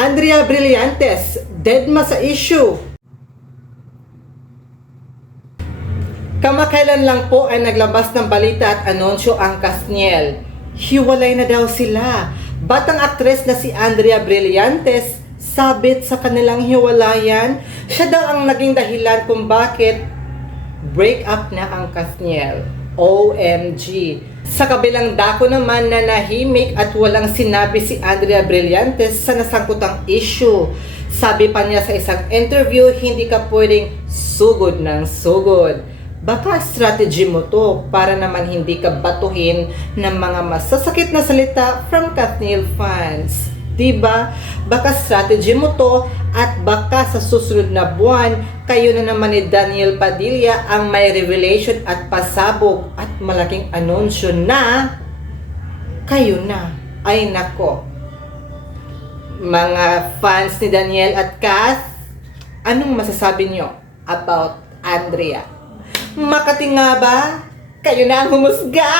Andrea Brillantes, deadma sa issue. Kamakailan lang po ay naglabas ng balita at anunsyo ang Kasniel. Hiwalay na daw sila. Batang aktres na si Andrea Brillantes, sabit sa kanilang hiwalayan, siya daw ang naging dahilan kung bakit break up na ang Kasniel. OMG! Sa kabilang dako naman na nahimik at walang sinabi si Andrea Brillantes sa nasangkutang issue. Sabi pa niya sa isang interview, hindi ka pwedeng sugod ng sugod. Baka strategy mo to para naman hindi ka batuhin ng mga masasakit na salita from Kasniel fans. Diba? Baka strategy mo to at baka sa susunod na buwan, kayo na naman ni Daniel Padilla ang may revelation at pasabog at malaking anunsyo na kayo na. Ay nako. Mga fans ni Daniel at Cass, anong masasabi nyo about Andrea? Makati nga ba? Kayo na ang humusga!